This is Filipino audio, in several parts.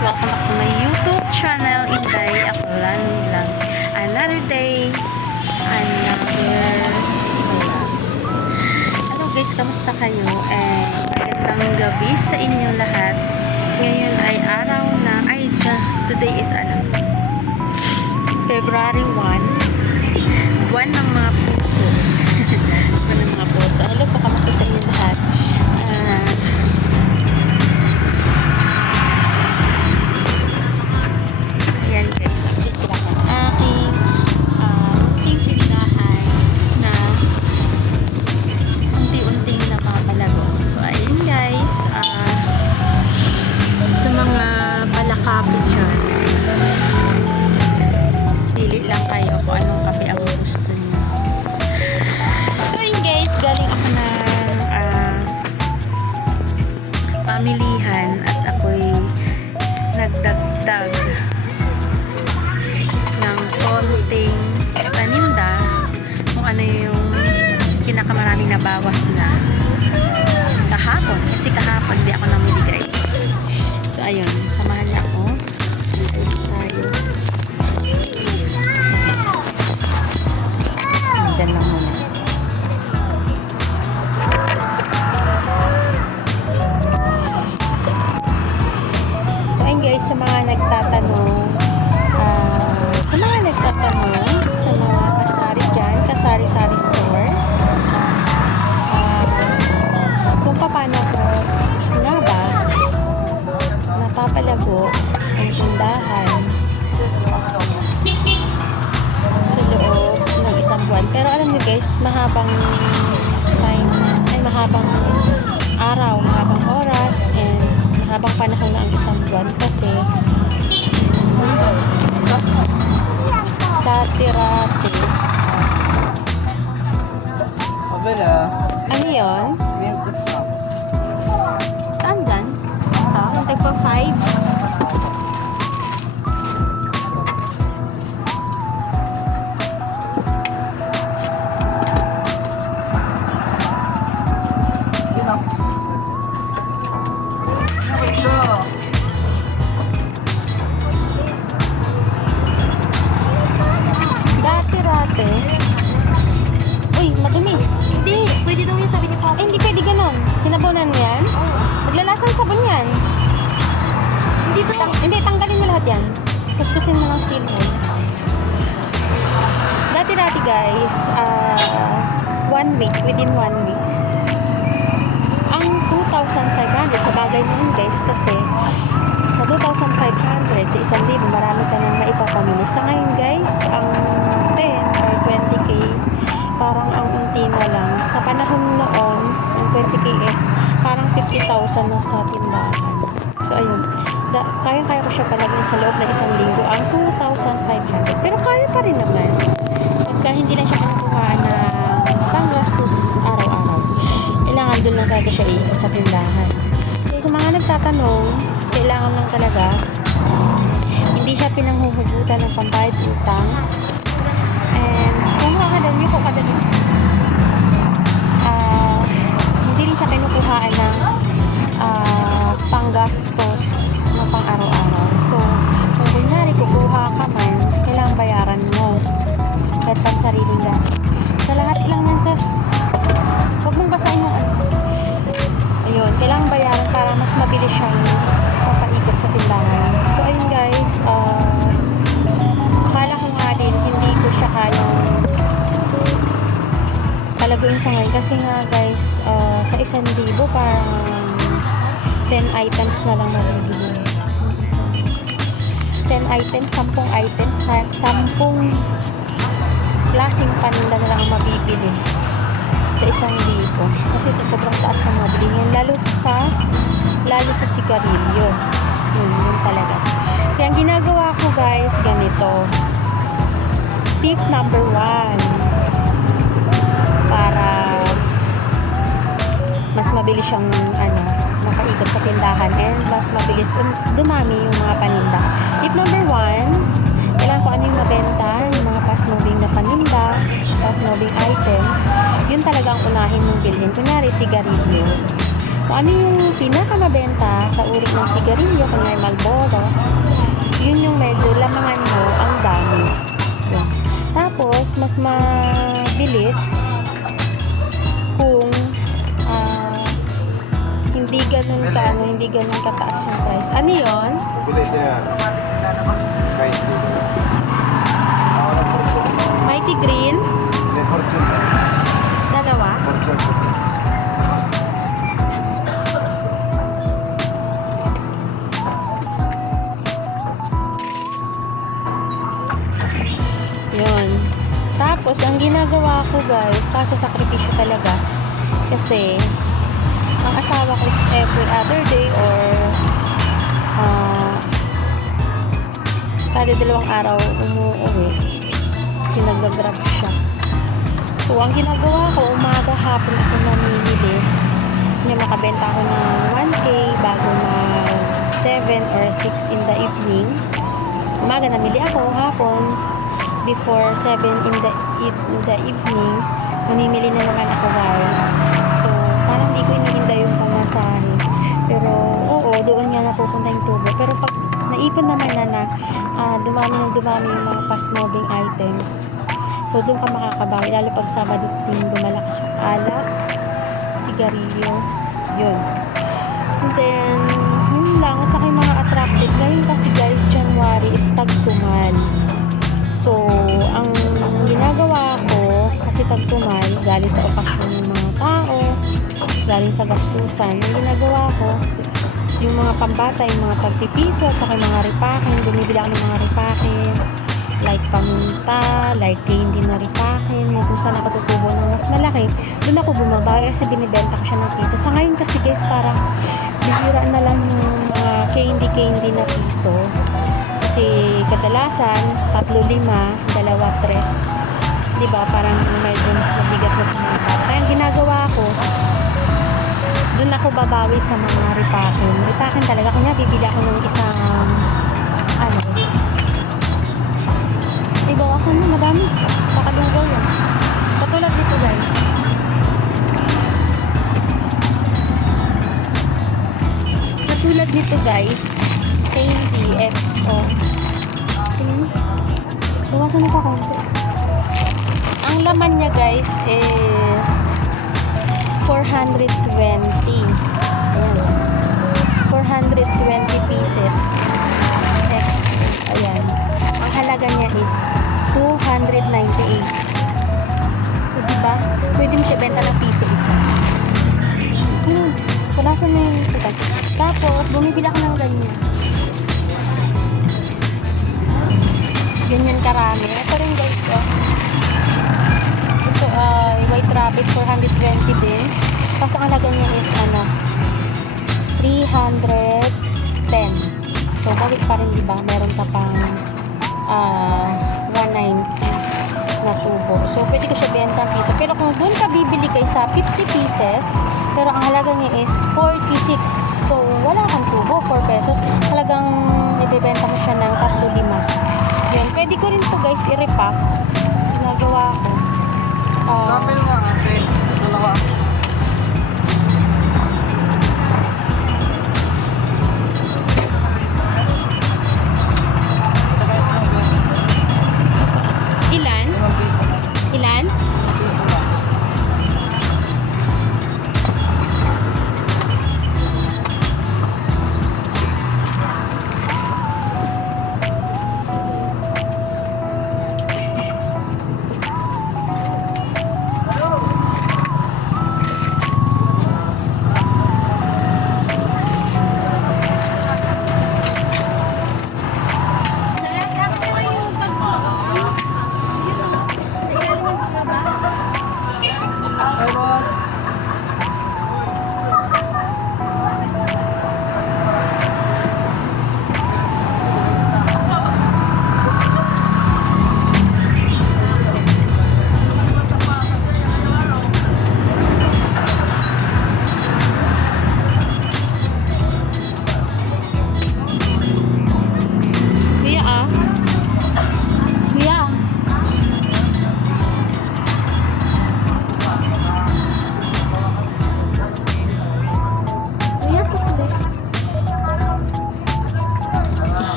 welcome back to my YouTube channel. Inday, ako lang. Another day, Hello guys, kamusta kayo? Magandang gabi sa inyo lahat. Ngayon ay araw na, today is February 1, buwan ng mga puso. Buwan ng mga puso. Hello po, kamusta sa inyo lahat? Ayan guys, update ko lang ang aking tindahan na unti-unting napapalago. So ayun guys, sa mga palakapit dyan, pili lang kayo kung anong kape ang gusto niyo. So ayun guys, galing ako ng pamilihan at ako'y nagdagdag ng konting paninda kung ano yung pinakamaraming nabawas na kahapon, kasi kahapon hindi ako namili guys. So ayun, samahan niya ako. Guys, tayo dyan lang muna. So ayun guys, sa mga nagtatanong sa mga kasari dyan, kasari-sari store, kung paano ko nga ba napapalago ang tindahan sa loob ng isang buwan. Pero alam nyo guys, mahabang araw, mahabang oras, and mahabang panahon na ang isang buwan kasi dati-rati. Ano yun? Saan dyan? Ito? Yung tagpa 5? Dati-rati. Uy, madumi. Hindi, pwede daw yung sabi ni Papa. Hindi pwede ganun. Sinabunan mo yan? Maglalasang sabon yan. Hindi, tanggalin mo lahat yan. Kuskusin mo ng steel wool. Dati-rati guys, 1 week, within 1 week. Ang 2,500 sa bagay mo yun guys, kasi sa 2,500 sa 1,000 marami ka nang maipapamili. Sa ngayon guys, ang 10 or 20k parang ang unti na lang. Sa panahon noon, ang 20k is parang 50,000 na sa tindahan. So ayun, kaya ko siya palagyan sa loob ng 1 linggo ang 2,500. Pero kaya pa rin naman pagka hindi na siya kinukuhaan na panggastos araw-araw. Kailangan doon lang talaga siya iikot sa tindahan. So sa mga nagtatanong, kailangan lang talaga hindi siya pinanghuhugutan ng pambayad utang, and kung makakadami ko kadali, hindi rin siya kinukuhaan ng panggastos na pang araw-araw. So kung kunyari kukuha ka man, kailangan bayaran mo kahit pang sariling gastos. Sa lahat lang yan sis, huwag mong basahin yung ayun, kailangan bayaran para mas mabilis siyang papaikot sa tindahan. So ayun guys, akala ko nga din hindi ko siya kayang palaguin sa ngayon kasi nga guys, sa 1,000 parang 10 items na lang mabibili. 10 items, 10 items, 10 klaseng paninda na lang mabibili sa 1,000 kasi sa sobrang taas ng mga bilihin, lalo sa sigarilyo. Yun talaga. Kaya ang ginagawa ko guys, ganito, tip number 1, para mas mabilis siyang makaikot sa tindahan and mas mabilis dumami yung mga paninda. Tip number 1, kailangan ko ano yung mabenta, yung mga fast moving na paninda, fast moving items, yun talagang unahin mong bilhin. Kunyari sigarilyo, kung ano yung pinakamabenta sa sa uri ng sigarilyo, kunyari Marlboro, yun yung medyo lamangan mo ang dami. Yan. Tapos, mas mabilis kung hindi ganun kataas yung price. Ano yun? Mabilis niya. Kahit dito. Mighty Green? Hindi, Fortune. Dalawa? Fortune. Yun. Tapos, ang ginagawa ko guys, kaso sakripisyo talaga. Kasi, ang asawa ko is every other day or kada dalawang araw umuwi. Kasi nag-grab siya. So, ang ginagawa ko, umaga hapon ako namimili. Makabenta ako ng 1K bago mag 7 or 6 in the evening. Umaga namili ako, hapon before 7 in the evening, mamimili na naman ako guys. So, parang hindi ko iniinda yung pamasahe. Pero, oo, doon nga napupunta yung tubo. Pero pag naipon naman na dumami yung mga fast-moving items. So, doon ka makakabawi. Lalo pag Sabado at Linggo, malakas yung alak, sigarilyo, yun. And then, yun lang. At saka yung mga attractive. Ngayon kasi guys, January is tagtumal. So, ang ginagawa ko, kasi tagtumal, galing sa okasyon ng mga tao, galing sa gastusan, ang ginagawa ko, yung mga pambata, yung mga tagpipiso, at saka yung mga ripakin, bumibili ako ng mga ripakin, like paminta, like candy na ripakin, yung kung saan ako tutubo ng mas malaki, doon ako bumaba, kasi binibenta ko siya ng piso. Sa ngayon kasi guys, parang bihira na lang yung mga candy na piso. Kasi kadalasan, 3-5, 2-3. Diba? Parang medyo mas nabigat na sa mga bata. Kaya ang ginagawa ko, doon ako babawi sa mga ripakin. Ripakin talaga. Kanya bibili ako ng isang bawasan mo, madami. Pakalunggaw yan. Katulad dito guys. Katulad dito guys. Candy XO. Bawasan na pa konti. Ang laman niya guys is 420. Ayan. 420 pieces. XO. Ayan. Ang halaga niya is 298. So, diba? Pwede mo siya benta ng piso isa. Punasan na yung tutal. Tapos, bumibili ako ng ganyan. Ganyan karami. Ito rin guys, oh. Ito ay White Rabbit, 420 din. Tapos ang halaga niya is 310. So, bawit pa rin, diba? Meron ka pang 190 na tubo. So, pwede ko siya benta ng piso. Pero kung doon ka bibili kay sa 50 pieces, pero ang halaga niya is 46. So, wala kang tubo, 4 pesos. Talagang ibebenta mo siya ng 3-5. Yun. Pwede ko rin po guys i-repack. Ginagawa ko. Sample nga ate. Dalawa. Ilan? Ilan?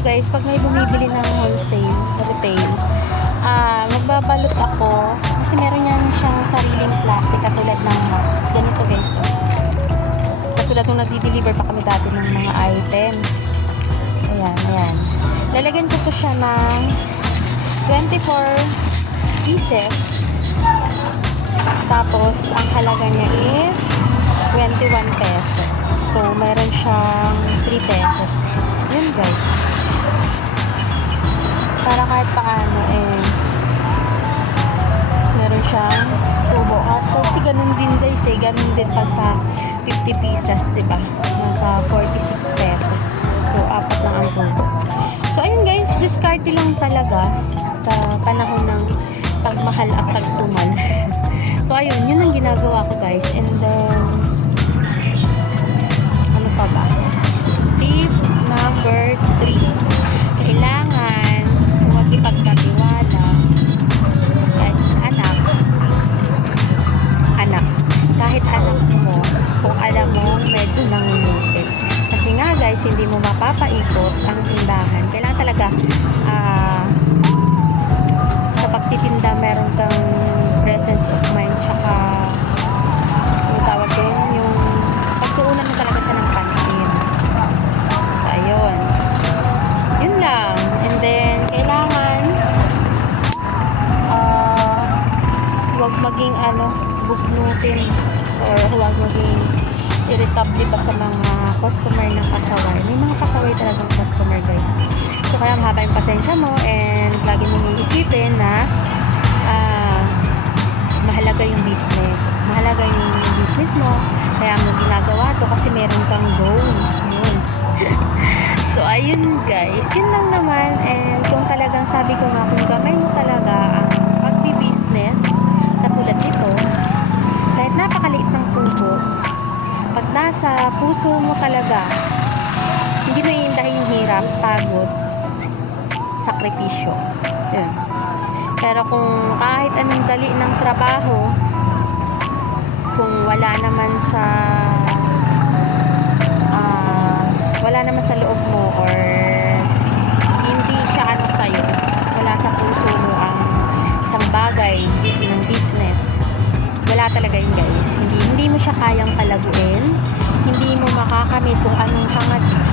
guys, pag may bumibili ng wholesale, retail, magbabalot ako kasi meron yan siyang sariling plastic katulad ng box. Ganito guys. Katulad nung nagdi-deliver pa kami dati ng mga items. Ayan, ayan. Lalagyan ko to siya ng 24 pieces. Tapos, ang halaga niya is 21 pesos. So, meron siyang 3 pesos. Yun guys. Para kahit paano meron siyang tubo. At kasi ganun din guys ganun din pag sa 50 pieces, diba? Nasa 46 pesos. So, 4 lang ang tubo. So, ayun guys, discarte lang talaga sa panahon ng pagmahal at pagtumal. So, ayun, yun ang ginagawa ko guys. And then, ano pa ba? Tip number 3. Kailangan huwag ipagkatiwala kahit kahit anak mo, kung alam mo medyo nangungupit. Kasi nga guys, hindi mo mapapaikot ang tindahan. Kailangan talaga sa pagtitinda meron kang presence of mind, tsaka yung tawag doon, yung pagtuunan mo talaga siya ng pansin. So, ayun. Yun lang. And then, kailangan huwag maging bugnutin or huwag maging irritable pa sa mga customer ng pasaway. May mga pasaway talagang customer guys. So kaya mahaba yung pasensya mo and lagi mong iisipin na mahalaga yung business. Mahalaga yung business mo. Kaya mo ginagawa to kasi meron kang goal. Yun. So ayun guys. Yun lang naman. And kung talagang sabi ko nga, kung gamay mo talaga ang pagbi-business katulad nito, kahit napakaliit ng tubo, pag nasa puso mo talaga, hindi mo iindahin yung hirap, pagod, sakripisyo. Yun. Pero kung kahit anong dali ng trabaho, kung wala naman sa loob mo or hindi siya sa'yo, wala sa puso mo ang isang bagay ng business, wala talaga yun guys. Hindi mo siya kayang palaguin, hindi mo makakamit kung anong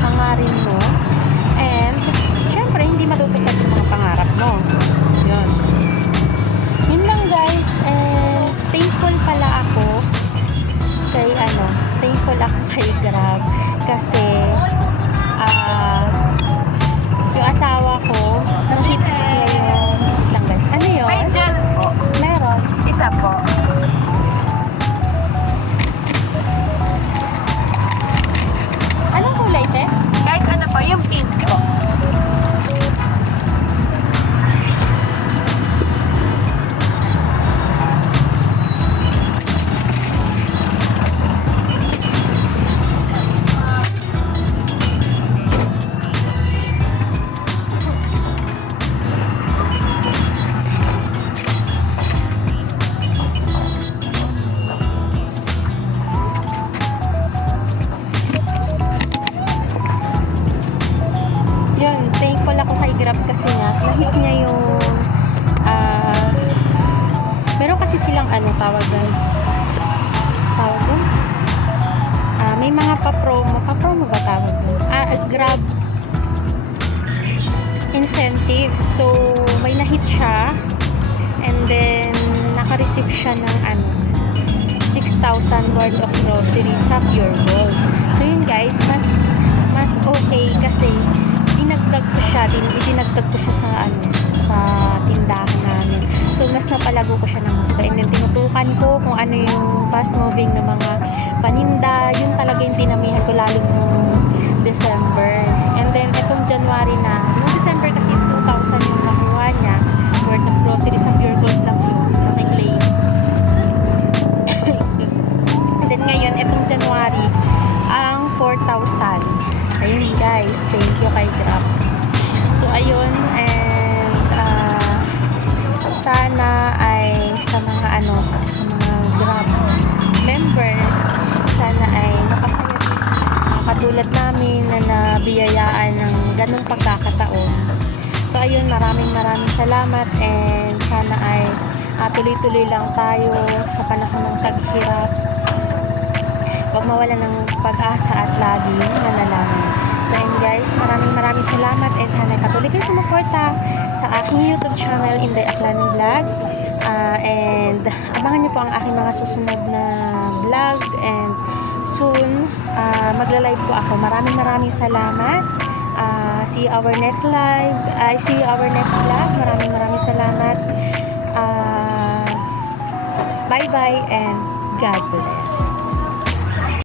hangarin mo, and syempre hindi matutupad yung mga pangarap mo. Yun. Yun lang guys. And thankful pala ako kay Grab kasi yung asawa ko nang hit niya yung lang guys. Ano yun? May gel po. Meron. Isa po. Anong kulay, te? Kahit ano po, yung pink po. Yun, thankful ako kay Grab kasi nga, nahit niya yung meron kasi silang tawag doon? May mga pa-promo ba tawag doon? Grab incentive. So, may nahit siya and then naka-receive siya ng 6,000 worth of groceries sa Pure Gold. So, yun guys, mas okay kasi dinagdag ko siya sa tindahan namin. So, mas napalago ko siya ng gusto. And then, tinutukan ko kung ano yung fast moving na mga paninda. Yun talaga yung dinamihan ko lalo nung December. And then, etong January na. Nung December kasi 2,000 yung nakuha niya worth of groceries sa Pure Gold lang yun. Naka-claim. Excuse me. And then, ngayon, etong January, ang 4,000. Ayun guys, thank you kay Grab. So ayun, and sana ay sa mga Grab member, sana ay makasaya katulad namin na nabiyayaan ng ganung pagkakataon ayun, maraming salamat and sana ay tuloy-tuloy lang tayo sa panahon ng taghirap. Huwag mawala ng pag-asa at laging manalangin. So and guys, maraming salamat and sana patuloy kayo sumuporta sa aking YouTube channel, Inday Aklaning Vlog. And abangan niyo po ang aking mga susunod na vlog and soon magla-live po ako. Maraming salamat. See you our next live. See you our next vlog. Maraming salamat. Bye-bye and God bless.